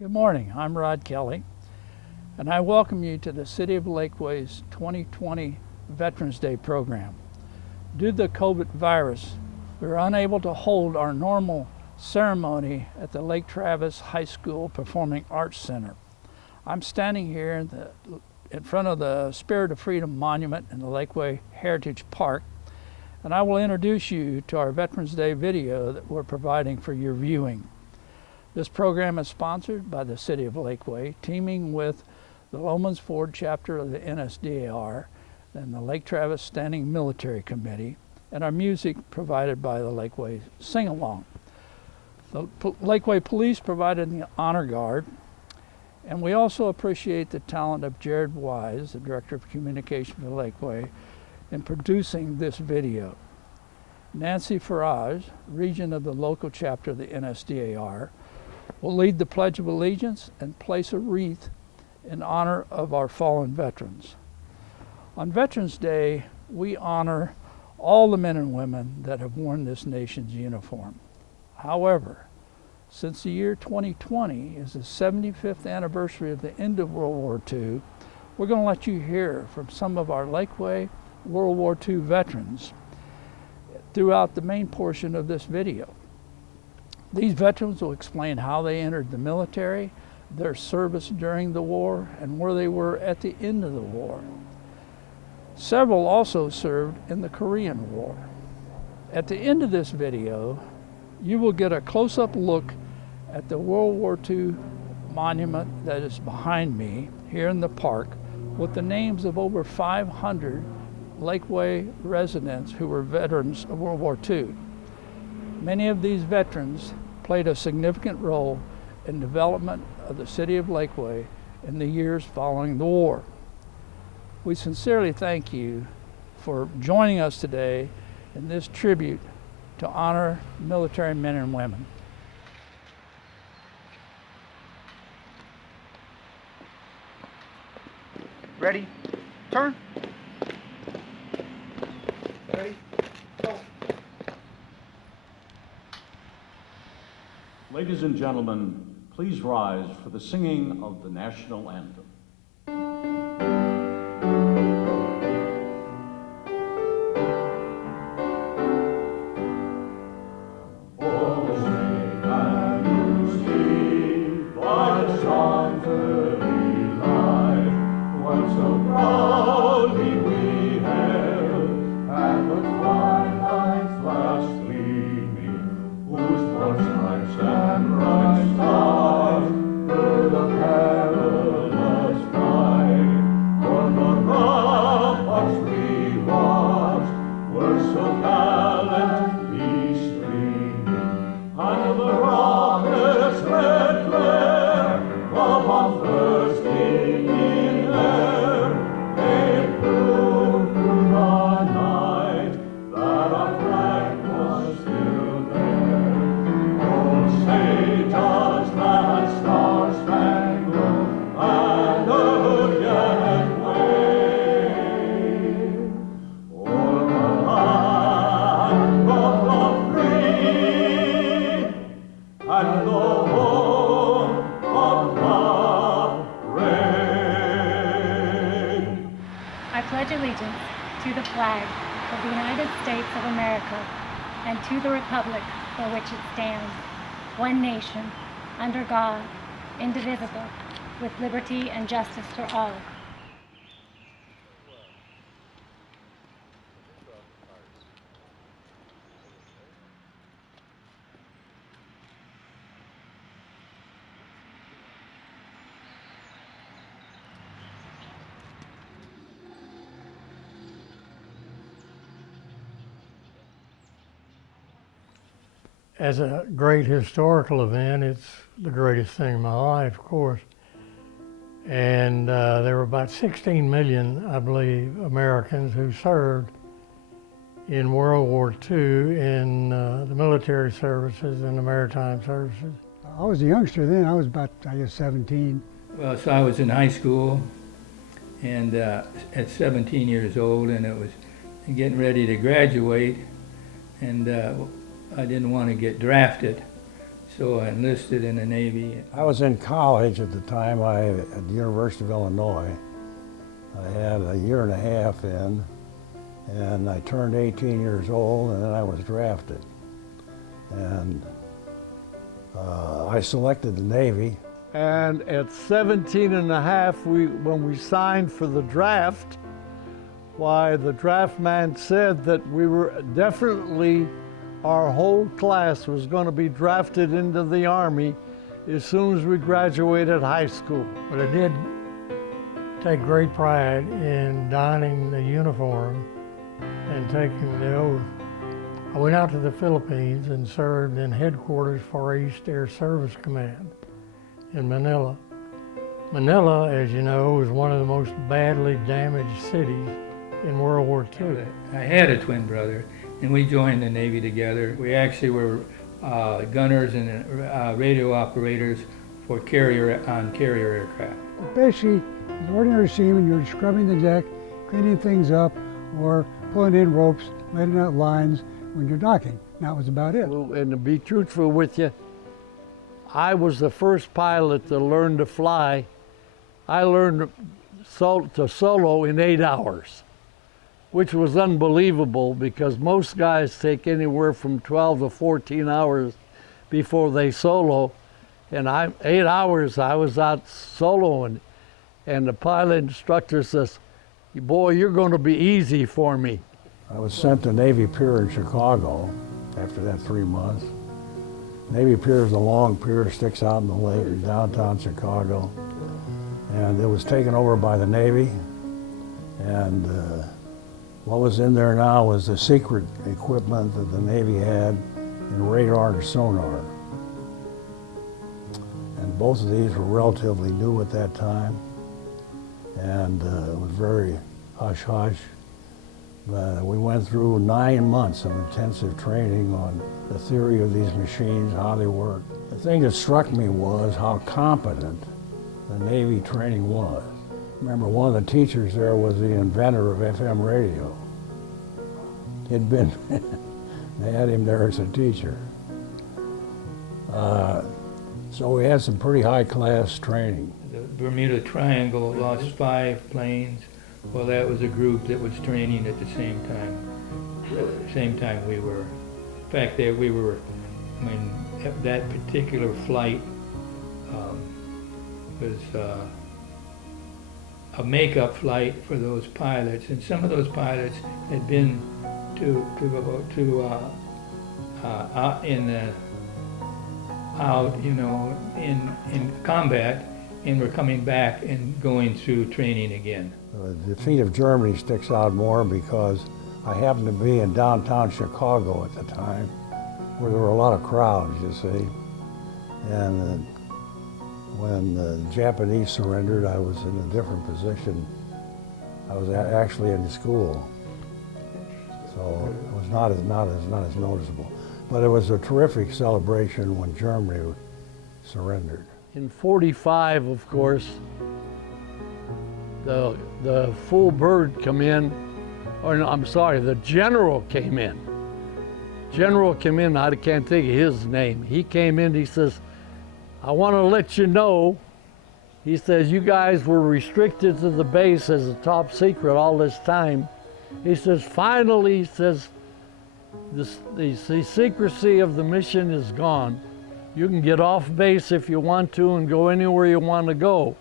Good morning, I'm Rod Kelly, and I welcome you to the City of Lakeway's 2020 Veterans Day program. Due to the COVID virus, we were unable to hold our normal ceremony at the Lake Travis High School Performing Arts Center. I'm standing here in front of the Spirit of Freedom Monument in the Lakeway Heritage Park, and I will introduce you to our Veterans Day video that we're providing for your viewing. This program is sponsored by the City of Lakeway, teaming with the Lomans Ford chapter of the NSDAR and the Lake Travis Standing Military Committee, and our music provided by the Lakeway Sing-Along. The Lakeway Police provided the Honor Guard, and we also appreciate the talent of Jared Wise, the Director of Communication for Lakeway, in producing this video. Nancy Farage, Regent of the local chapter of the NSDAR, will lead the Pledge of Allegiance and place a wreath in honor of our fallen veterans. On Veterans Day, we honor all the men and women that have worn this nation's uniform. However, since the year 2020 is the 75th anniversary of the end of World War II, we're going to let you hear from some of our Lakeway World War II veterans throughout the main portion of this video. These veterans will explain how they entered the military, their service during the war, and where they were at the end of the war. Several also served in the Korean War. At the end of this video, you will get a close-up look at the World War II monument that is behind me here in the park with the names of over 500 Lakeway residents who were veterans of World War II. Many of these veterans played a significant role in development of the City of Lakeway in the years following the war. We sincerely thank you for joining us today in this tribute to honor military men and women. Ready? Turn. Ready? Go. Ladies and gentlemen, please rise for the singing of the national anthem. I pledge allegiance to the flag of the United States of America and to the republic for which it stands, one nation, under God, indivisible, with liberty and justice for all. As a great historical event, it's the greatest thing in my life, of course. And there were about 16 million, I believe, Americans who served in World War II in the military services and the maritime services. I was a youngster then. I was about, I guess, 17. Well, so I was in high school, and at 17 years old, and it was getting ready to graduate, and I didn't want to get drafted, So I enlisted in the Navy. I was in college at the time, at the University of Illinois. I had a year and a half in, and I turned 18 years old, and then I was drafted. And I selected the Navy. And at 17 and a half, when we signed for the draft, why, the draft man said that we were definitely, our whole class was going to be drafted into the Army as soon as we graduated high school. But I did take great pride in donning the uniform and taking the oath. I went out to the Philippines and served in headquarters for East Air Service Command in Manila. Manila, as you know, is one of the most badly damaged cities in World War II. I had a twin brother, and we joined the Navy together. We actually were gunners and radio operators for carrier aircraft. Basically, as an ordinary seaman, you're scrubbing the deck, cleaning things up, or pulling in ropes, letting out lines when you're docking. That was about it. Well, and to be truthful with you, I was the first pilot to learn to fly. I learned to solo in 8 hours, which was unbelievable because most guys take anywhere from 12 to 14 hours before they solo. And 8 hours I was out soloing, and the pilot instructor says, "Boy, you're going to be easy for me." I was sent to Navy Pier in Chicago after that 3 months. Navy Pier is a long pier, sticks out in the lake in downtown Chicago. And it was taken over by the Navy. And what was in there now was the secret equipment that the Navy had in radar and sonar. And both of these were relatively new at that time. And it was very hush-hush. We went through 9 months of intensive training on the theory of these machines, how they work. The thing that struck me was how competent the Navy training was. Remember, one of the teachers there was the inventor of FM radio. He'd been, they had him there as a teacher. So we had some pretty high-class training. The Bermuda Triangle lost 5 planes. Well, that was a group that was training at the same time we were. In fact, that particular flight was a makeup flight for those pilots, and some of those pilots had been in combat, and were coming back and going through training again. The defeat of Germany sticks out more because I happened to be in downtown Chicago at the time, where there were a lot of crowds, you see. And when the Japanese surrendered, I was in a different position. I was actually in school, so it was not as noticeable. But it was a terrific celebration when Germany surrendered. In 45, of course, the full bird come in, or no, I'm sorry, the general came in. General came in, I can't think of his name. He came in, he says, "I want to let you know," he says, "you guys were restricted to the base as a top secret all this time." He says, "Finally," he says, the secrecy of the mission is gone. You can get off base if you want to and go anywhere you want to go."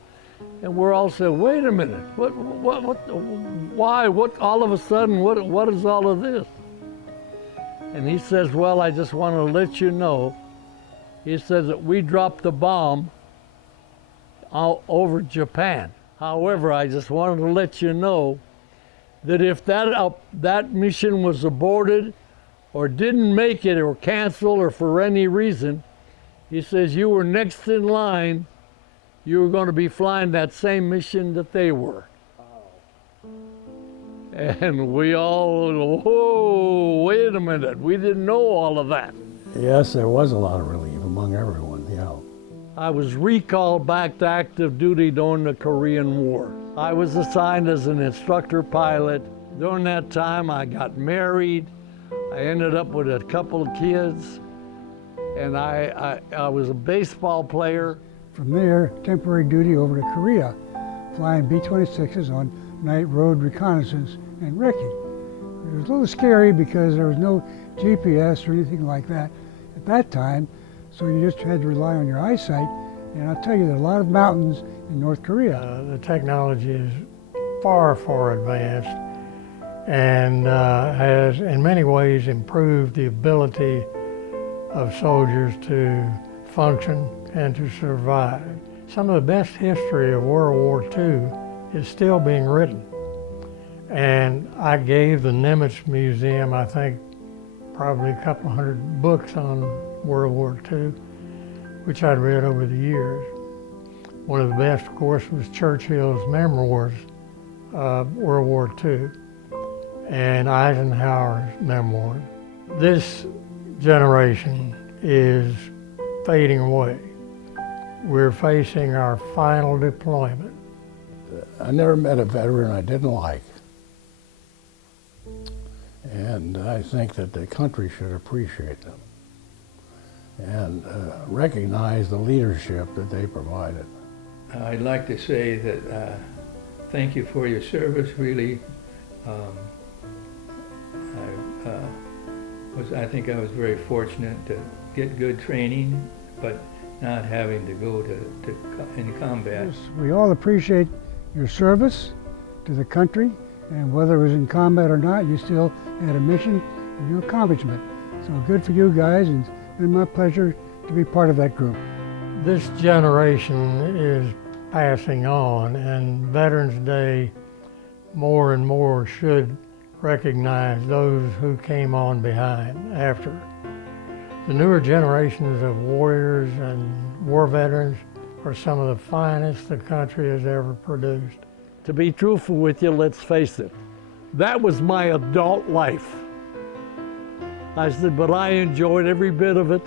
And we're all saying, "Wait a minute, why, all of a sudden, what is all of this?" And he says, "Well, I just want to let you know," he says, "that we dropped the bomb over Japan. However, I just wanted to let you know that if that mission was aborted or didn't make it or canceled or for any reason," he says, "you were next in line. You were going to be flying that same mission that they were." And we all, whoa, wait a minute, we didn't know all of that. Yes, there was a lot of relief among everyone, yeah. I was recalled back to active duty during the Korean War. I was assigned as an instructor pilot. During that time, I got married. I ended up with a couple of kids. and I was a baseball player. From there, temporary duty over to Korea, flying B-26s on night road reconnaissance and wrecking. It was a little scary because there was no GPS or anything like that at that time, so you just had to rely on your eyesight. And I'll tell you, there are a lot of mountains in North Korea. The technology is far, far advanced and has in many ways improved the ability of soldiers to function and to survive. Some of the best history of World War II is still being written. And I gave the Nimitz Museum, I think, probably a couple hundred books on World War II, which I'd read over the years. One of the best, of course, was Churchill's memoirs of World War II and Eisenhower's memoirs. This generation is fading away. We're facing our final deployment. I never met a veteran I didn't like. And I think that the country should appreciate them and recognize the leadership that they provided. I'd like to say that thank you for your service, really. I think I was very fortunate to get good training, but not having to go in combat. Yes, we all appreciate your service to the country, and whether it was in combat or not, you still had a mission and your accomplishment. So good for you guys, and it's been my pleasure to be part of that group. This generation is passing on, and Veterans Day more and more should recognize those who came on behind after. The newer generations of warriors and war veterans are some of the finest the country has ever produced. To be truthful with you, let's face it, that was my adult life. I said, but I enjoyed every bit of it,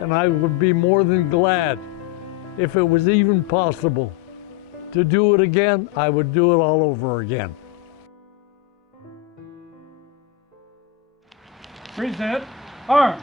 and I would be more than glad, if it was even possible, to do it again. I would do it all over again. Present arms.